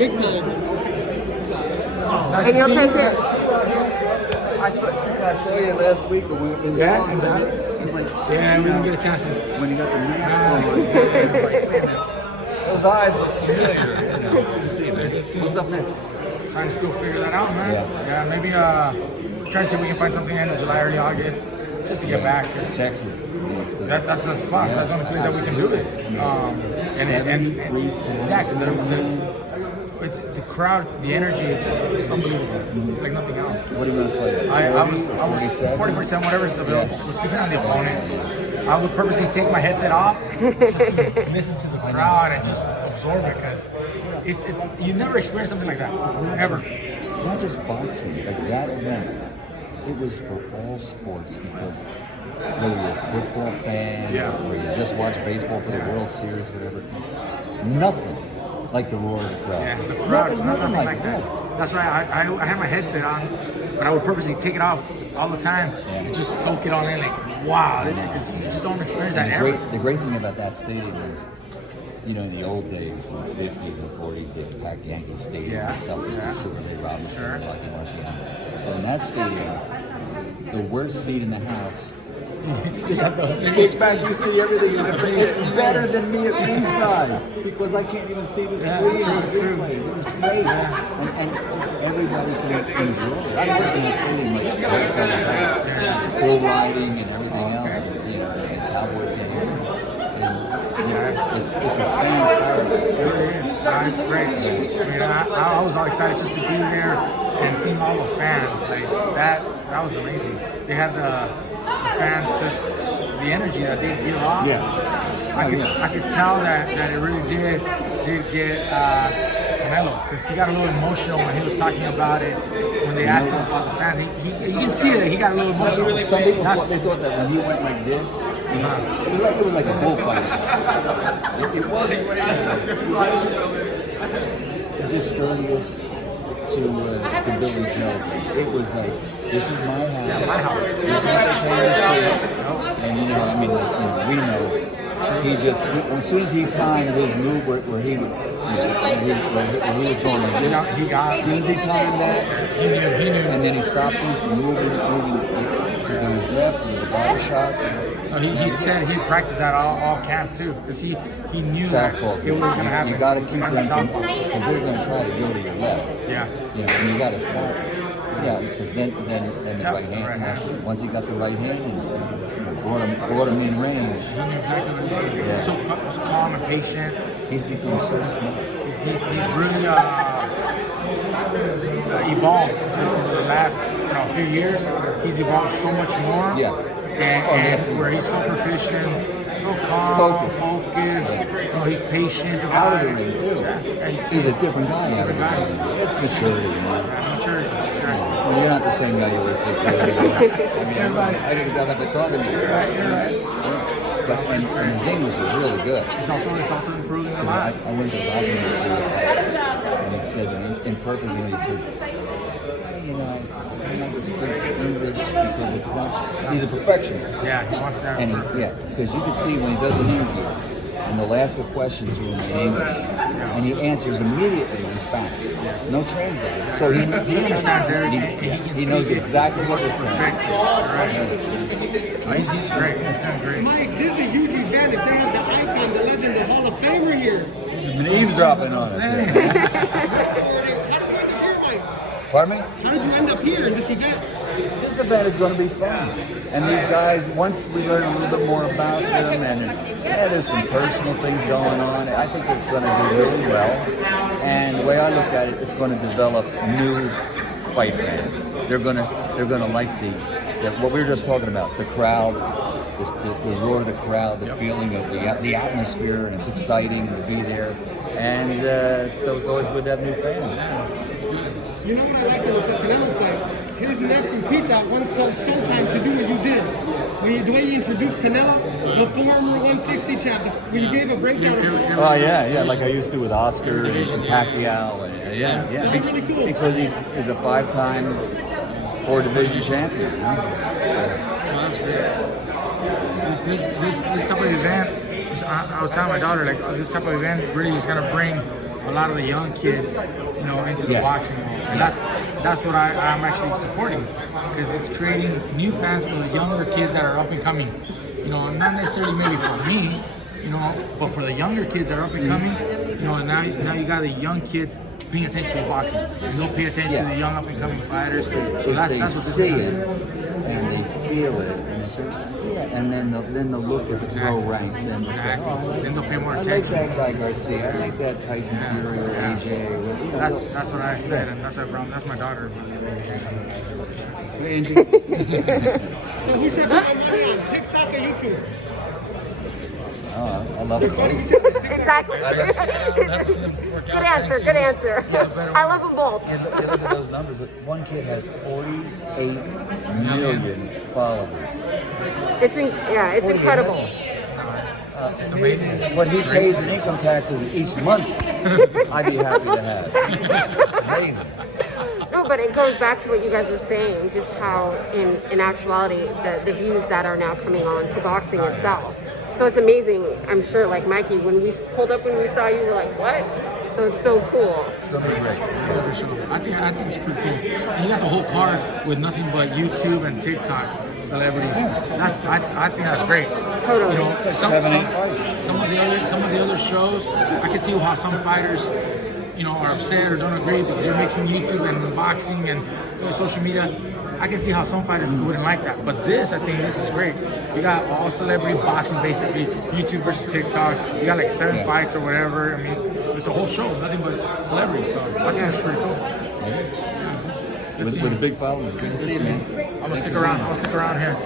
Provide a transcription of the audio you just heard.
big time. And you'll take it. I saw you last week when we were in Dallas. It's like, Yeah, we didn't get a chance to. when you got the mask on, it's like, wait a minute. Those eyes look familiar. Good to see you, man. What's up next? Trying to still figure that out, man. Yeah, maybe trying to see if we can find something end of July, early August, just to get back. Texas. That's the spot. Yeah, That's the only place that we can do it. And exactly. It's the crowd, the energy is just unbelievable. It's like nothing else. What are you going to fight? I was 40%, whatever is available, depending on the opponent. I would purposely take my headset off just to listen to the crowd and just absorb it, because it's you never experienced something like that. Ever. It's not just boxing. Like that event, it was for all sports, because whether you're a football fan or you just watch baseball for the World Series, whatever, nothing like the roar of the crowd. Yeah, the crowd is nothing like that. That's why I had my headset on, but I would purposely take it off all the time and just soak it all in. Like, wow, because you just don't experience that ever. The great thing about that stadium is, you know, in the old days, in the 50s and 40s, they would pack Yankee Stadium or something for Super Ray Robinson, like Garcia. But in that stadium, the worst seat in the house, you just have to kick back, you see everything. It's better than me at ringside, because I can't even see the screen on the replays. It was great. And just everybody can enjoy it. I worked in the stadium like that, bull riding and everything else, and Cowboys games. And it's a fan's paradise. It's great. I was all excited just to be there and seeing all the fans. Like that was amazing. They had the fans, just the energy that they give off. I could tell that it really did get Canelo, because he got a little emotional when he was talking about it. When they asked him about the fans, you can see that he got a little emotional. Some people thought that when he went like this, it was like a bullfight. It wasn't discourteous to Billy Joe. It was like, this is my house. This is what they pay us for. And we know. He just, as soon as he timed his move where he was going like this, as soon as he timed that, he knew. And then he stopped him moving on his left with the body shots. He said he practiced that all camp too, because he knew that it was going to happen. You got to keep them, because they're going to try to go to your left. And you got to stop. Because then the right hand. Once he got the right hand, he brought him in range. He knew exactly what he was doing. So calm and patient. He's become so smart. He's really evolved over the last few years. He's evolved so much more. And where he's so proficient, so calm, focused. He's patient. Out of the ring too. He's a different guy out of the ring. It's maturity, Maturity. Well, you're not the same guy you were 6 years ago. I didn't tell that to talk to me. But his English is really good. It's also improving a lot. I went to the locker room and he said in perfect English, he says, I'm not to speak English because it's not. He's a perfectionist. He wants that. Because you can see when he does an interview, and they'll ask a question to him in English, and he answers immediately in Spanish. No translator. So he understands everything. He knows exactly what they're saying. He's great. He's great. Mike, this is a huge event if they have the icon, the legend, the Hall of Famer here. He's been eavesdropping on us here. How did you end up here, Mike? Pardon me? How did you end up here in this event? This event is going to be fun. And these guys, once we learn a little bit more about them, and there's some personal things going on, I think it's going to do really well. And the way I look at it, it's going to develop new fight fans. They're going to like what we were just talking about, the crowd, the roar of the crowd, the feeling of the atmosphere, and it's exciting to be there. And so it's always good to have new fans. You know what I like about the Canelo fight? His nephew Pita once told Showtime to do what you did. The way you introduced Canelo, the former 160 champ, when you gave a breakdown. Oh yeah, like I used to with Oscar and Pacquiao, Really cool. Because he's a 5-time 4-division champion. That's great. This type of event, I was telling my daughter, like, this type of event really is going to bring a lot of the young kids, you know, into the boxing world. And that's what I'm actually supporting, because it's creating new fans for the younger kids that are up and coming. You know, not necessarily maybe for me, you know, but for the younger kids that are up and coming, you know, and now you got the young kids paying attention to boxing. And they'll pay attention to the young up and coming fighters. So that's what this see is. it and they feel it and they say, and then they'll look at the pro ranks and they'll say, oh, then they'll pay more I like attention. that guy Garcia, I like that Tyson Fury or AJ. Or, you know, That's what I said, and that's my daughter. Angie. So who should I put my money on, TikTok or YouTube? I love it, buddy. Exactly. Good answer. I love them both. You look at those numbers. One kid has 48 million followers. It's incredible. It's amazing. What he pays in income taxes each month, I'd be happy to have. It's amazing. No, but it goes back to what you guys were saying, just how in actuality the views that are now coming on to boxing itself. So it's amazing. I'm sure, like Mikey, when we pulled up when we saw you, we're like, what? So it's so cool. It's gonna be great. I think it's pretty cool. And you got the whole card with nothing but YouTube and TikTok celebrities. I think that's great. Totally. You know, some of the other shows, I can see how some fighters, you know, are upset or don't agree because you're mixing YouTube and boxing and social media. I can see how some fighters wouldn't like that, but I think this is great. You got all celebrity boxing, basically, YouTube versus TikTok. You got like 7 fights or whatever. I mean, it's a whole show, nothing but celebrities. So I think it's pretty cool. With a big following. Good to see you, man. I'm gonna stick around. I'll stick around here.